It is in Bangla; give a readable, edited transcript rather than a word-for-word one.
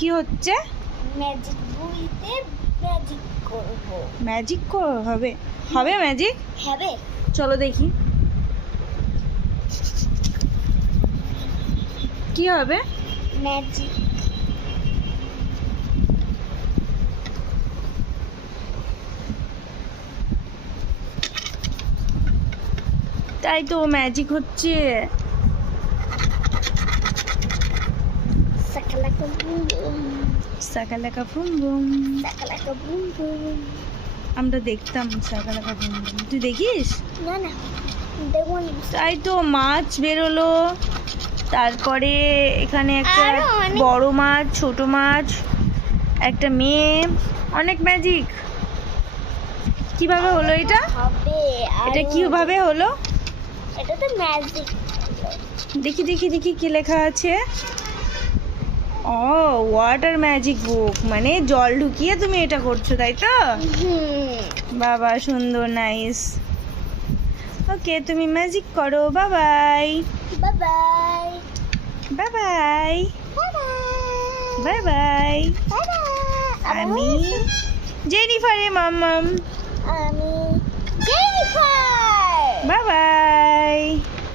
কি হচ্ছে? ম্যাজিক বইতে ম্যাজিক করব। ম্যাজিক হবে? হবে ম্যাজিক? হবে। চলো দেখি কি হবে। ম্যাজিক। তাই তো ম্যাজিক হচ্ছে। সাকালাকা বুম বুম। সাকালাকা বুম বুম। সাকালাকা বুম বুম। আমরা দেখতাম সাকালাকা বুম বুম। তুই দেখিস? না না, দেখুন। তাই তো মাছ বেরোলো, তারপরে এখানে একটা আরো অনেক- বড় মাছ, ছোট মাছ, একটা মেয়ে, অনেক ম্যাজিক। কিভাবে হলো এটা? হবে। এটা কিভাবে হলো? এটা তো ম্যাজিক। দেখি দেখি দেখি কি লেখা আছে। ও, ওয়াটার ম্যাজিক বুক, মানে জল ঢুকিয়ে তুমি এটা করছো, তাই তো? বাবা সুন্দর, নাইস। ওকে, তুমি ম্যাজিক করো। Bye bye bye. Bye bye bye bye. আমি জেনিফারে মাম্মাম। আমি জেনিফার। Bye bye.